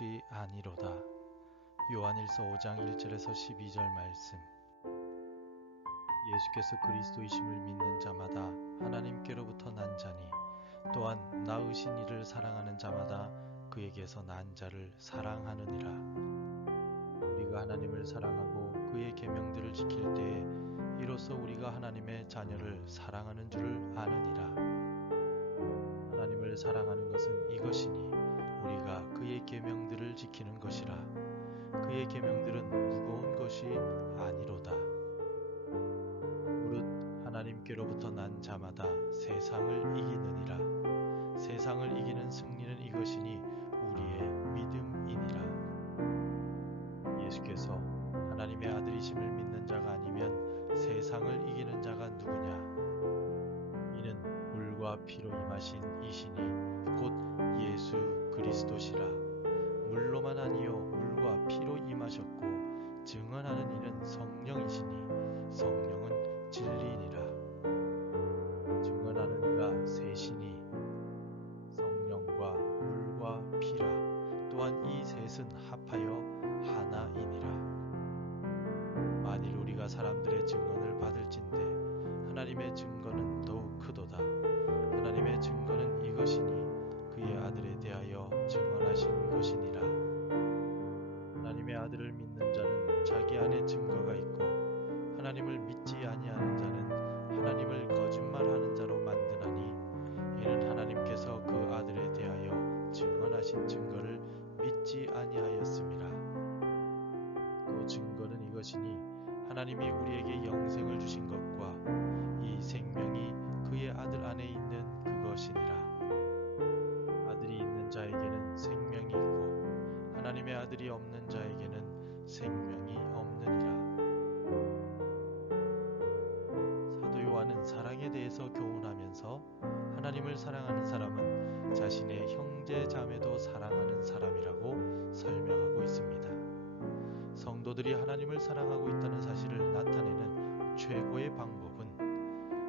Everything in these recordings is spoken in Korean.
것이 아니로다. 요한일서 5장 1절에서 12절 말씀. 예수께서 그리스도이심을 믿는 자마다 하나님께로부터 난 자니 또한 낳으신 이를 사랑하는 자마다 그에게서 난 자를 사랑하느니라. 우리가 하나님을 사랑하고 그의 계명들을 지킬 때에 이로써 우리가 하나님의 자녀를 사랑하는 줄을 아느니라. 하나님을 사랑하는 것은 이것이니 우리가 그의 계명들을 지키는 것이라. 그의 계명들은 무거운 것이 아니로다. 무릇 하나님께로부터 난 자마다 세상을 이기느니라. 세상을 이기는 승리는 이것이니 우리의 믿음이니라. 예수께서 하나님의 아들이심을 믿는 자가 아니면 세상을 이기는 자가 누구냐? 이는 물과 피로 임하신 이시니 곧 예수 그리스도시라. 물로만 아니요 물과 피로 임하셨고 증언하는 이는 성령이시니 성령은 진리니라. 증언하는 이가 셋이니 성령과 물과 피라. 또한 이 셋은 합하여 하나이니라. 만일 우리가 사람들의 증언을 받을진대 하나님의 증거는 더욱 크도다. 하나님의 증거는 이것이니 그의 아들에 대하여 증언하신 것이니라. 하나님의 아들을 믿는 자는 자기 안에 증거가 있고 하나님을 믿지 아니하는 자는 하나님을 거짓말하는 자로 만드나니 이는 하나님께서 그 아들에 대하여 증언하신 증거를 믿지 아니하였음이라. 또 증거는 이것이니 하나님이 우리에게 영생을 주신 것과 이 생명이 그의 아들 안에 있는 그것이니라. 아들이 있는 자에게는 생명이 있고 하나님의 아들이 없는 자에게는 생명이 없느니라. 사도 요한은 사랑에 대해서 교훈하면서 하나님을 사랑하는 사람은 자신의 형제 자매도 사랑하는 사람이라고 설명하고 있습니다. 성도들이 하나님을 사랑하고 있다는 사실을 나타내는 최고의 방법은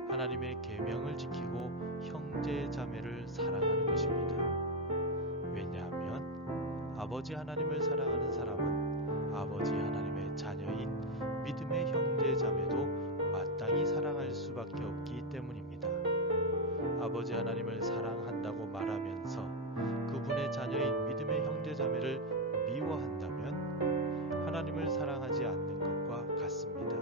하나님의 계명을 지키고 형제 자매를 사랑하는 것입니다. 왜냐하면 아버지 하나님을 사랑하는 사람은 아버지 하나님의 자녀인 믿음의 형제 자매도 마땅히 사랑할 수밖에 없기 때문입니다. 아버지 하나님을 사랑한다고 말하면서 그분의 자녀인 믿음의 형제 자매를 미워한다면 하나님을 사랑하지 않는 것과 같습니다.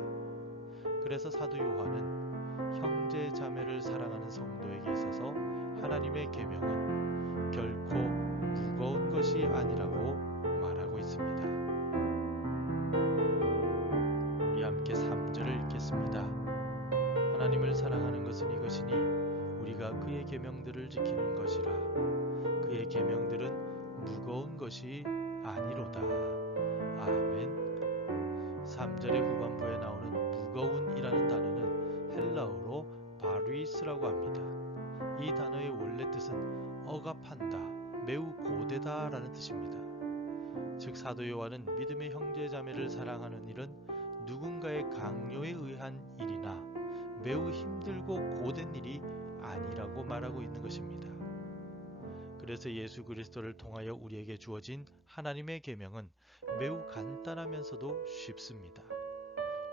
그래서 사도 요한은 형제 자매를 사랑하는 성도에게 있어서 하나님의 계명은 결코 무거운 것이 아니라고 말하고 있습니다. 우리 함께 3절을 읽겠습니다. 하나님을 사랑하는 것은 이것이니 우리가 그의 계명들을 지키는 것이라. 그의 계명들은 무거운 것이 아니로다. 아멘. 3절의 후반부에 나오는 무거운이라는 단어는 헬라어로 바리스라고 합니다. 이 단어의 원래 뜻은 억압한다, 매우 고되다 라는 뜻입니다. 즉 사도 요한은 믿음의 형제 자매를 사랑하는 일은 누군가의 강요에 의한 일이나 매우 힘들고 고된 일이 아니라고 말하고 있는 것입니다. 그래서 예수 그리스도를 통하여 우리에게 주어진 하나님의 계명은 매우 간단하면서도 쉽습니다.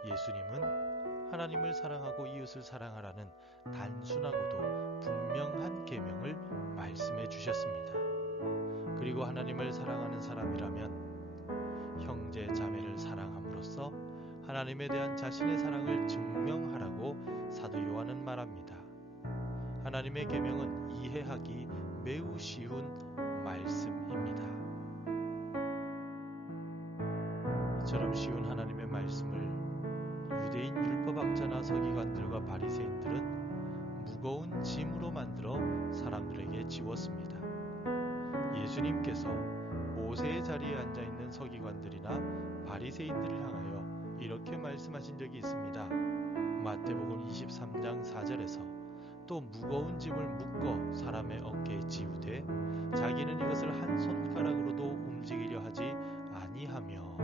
예수님은 하나님을 사랑하고 이웃을 사랑하라는 단순하고도 분명한 계명을 말씀해 주셨습니다. 그리고 하나님을 사랑하는 사람이라면 형제 자매를 사랑함으로써 하나님에 대한 자신의 사랑을 증명하라고 사도 요한은 말합니다. 하나님의 계명은 이해하기 매우 쉬운 말씀입니다. 이처럼 쉬운 하나님의 말씀을 유대인 율법학자나 서기관들과 바리새인들은 무거운 짐으로 만들어 사람들에게 지웠습니다. 예수님께서 모세의 자리에 앉아있는 서기관들이나 바리새인들을 향하여 이렇게 말씀하신 적이 있습니다. 마태복음 23장 4절에서 또 무거운 짐을 묶어 사람의 어깨에 지우되 자기는 이것을 한 손가락으로도 움직이려 하지 아니하며.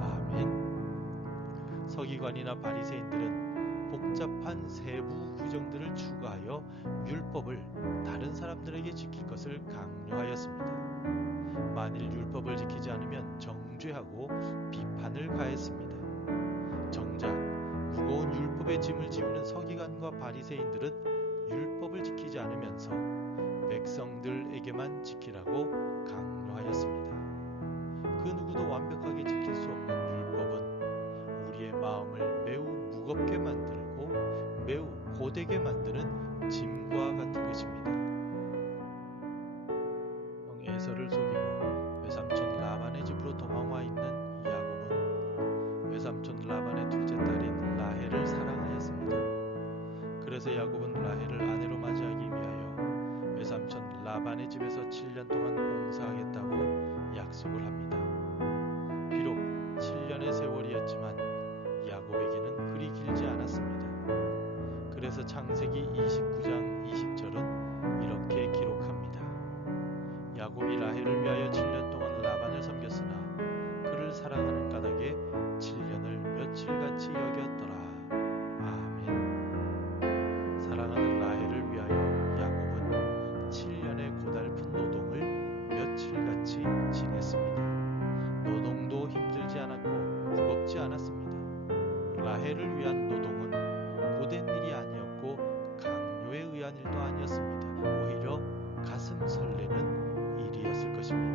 아멘. 서기관이나 바리새인들은 복잡한 세부 규정들을 추가하여 율법을 다른 사람들에게 지킬 것을 강요하였습니다. 만일 율법을 지키지 않으면 정죄하고 비판을 가했습니다. 정작 무거운 율법의 짐을 지우는 서기관과 바리새인들은 율법을 지키지 않으면서 백성들에게만 지키라고 강요하였습니다. 그 누구도 완벽하게 지킬 수 없는 율법은 우리의 마음을 매우 무겁게 만들고 매우 고되게 만드는 짐과 같은 것입니다. 형 에서를 속이고 외삼촌 라반의 집으로 도망와 있는 야곱은 외삼촌 라반의 둘째 딸인 라헬을 사랑하였습니다. 그래서 야곱은 라헬을 아내로 맞이하기 위하여 외삼촌 라반의 집에서 7년 동안 봉사하겠다고 약속을 합니다. 비록 7년의 세월이었지만 야곱에게는 그리 길지 않았습니다. 그래서 창세기 29장 20절은 이렇게 기록합니다. 야곱이 라헬을 위하여 7년 동안 라반을 섬겼으나 그를 사랑하는 까닭에 7년을 며칠같이 여겼더라. 아멘. 사랑하는 라헬을 위하여 야곱은 7년의 고달픈 노동을 며칠같이 지냈습니다. 노동도 힘들지 않았고 무겁지 않았습니다. 라헬을 위한 노동은 고된 일이 아니었고 강요에 의한 일도 아니었습니다. 오히려 가슴 설레는 일이었을 것입니다.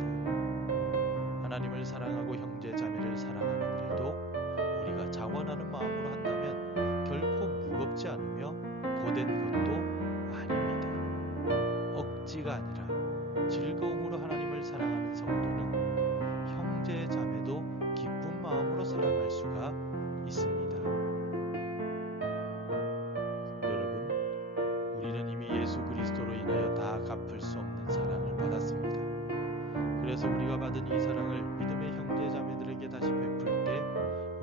하나님을 사랑하고 형제 자매를 사랑하는 일도 우리가 자원하는 마음으로 한다면 결코 무겁지 않으며 고된 것도 아닙니다. 억지가 아니라 즐거움으로 하나님을 사랑하는 성도는 형제 자매도 기쁜 마음으로 사랑할 수가 있습니다. 여러분, 우리는 이미 예수 그리스도로 인하여 다 갚을 수 없는 사랑을 받았습니다. 그래서 우리가 받은 이 사랑을 믿음의 형제 자매들에게 다시 베풀 때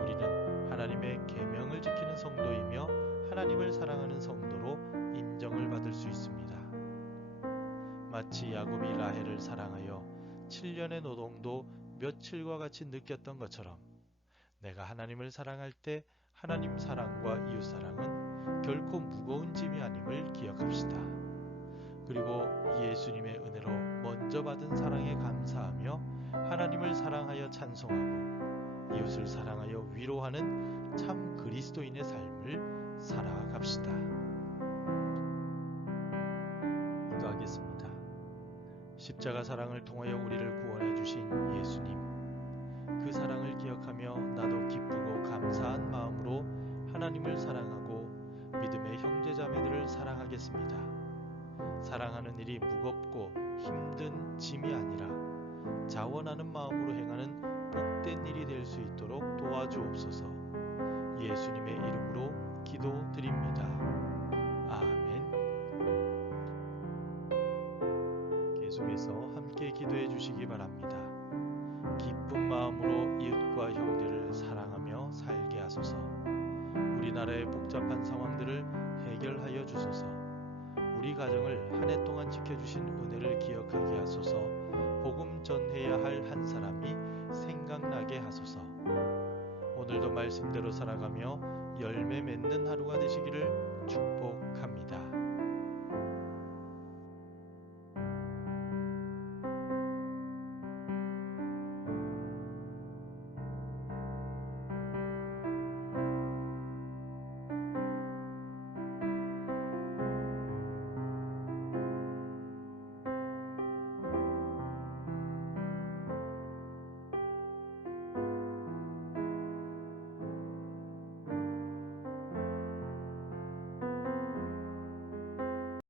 우리는 하나님의 계명을 지키는 성도이며 하나님을 사랑하는 성도로 인정을 받을 수 있습니다. 마치 야곱이 라헬을 사랑하여 7년의 노동도 며칠과 같이 느꼈던 것처럼 내가 하나님을 사랑할 때 하나님 사랑과 이웃 사랑은 결코 무거운 짐이 아님을 기억합시다. 그리고 예수님의 은혜로 먼저 받은 사랑에 감사하며 하나님을 사랑하여 찬송하고 이웃을 사랑하여 위로하는 참 그리스도인의 삶을 살아갑시다. 기도하겠습니다. 십자가 사랑을 통하여 우리를 구원해 주신 예수님, 그 사랑을 기억하며 나도 기쁘고 감사한 마음으로 하나님을 사랑하고 믿음의 형제 자매들을 사랑하겠습니다. 사랑하는 일이 무겁고 힘든 짐이 아니라 자원하는 마음으로 행하는 복된 일이 될 수 있도록 도와주옵소서. 예수님의 이름으로 기도드립니다. 아멘. 계속해서 함께 기도해 주시기 바랍니다. 기쁜 마음으로 이웃과 형제를 사랑하며 살게 하소서. 우리나라의 복잡한 상황들을 해결하여 주소서. 우리 가정을 한 해 동안 지켜주신 은혜를 기억하게 하소서. 복음 전해야 할 한 사람이 생각나게 하소서. 오늘도 말씀대로 살아가며 열매 맺는 하루가 되시기를 축복합니다.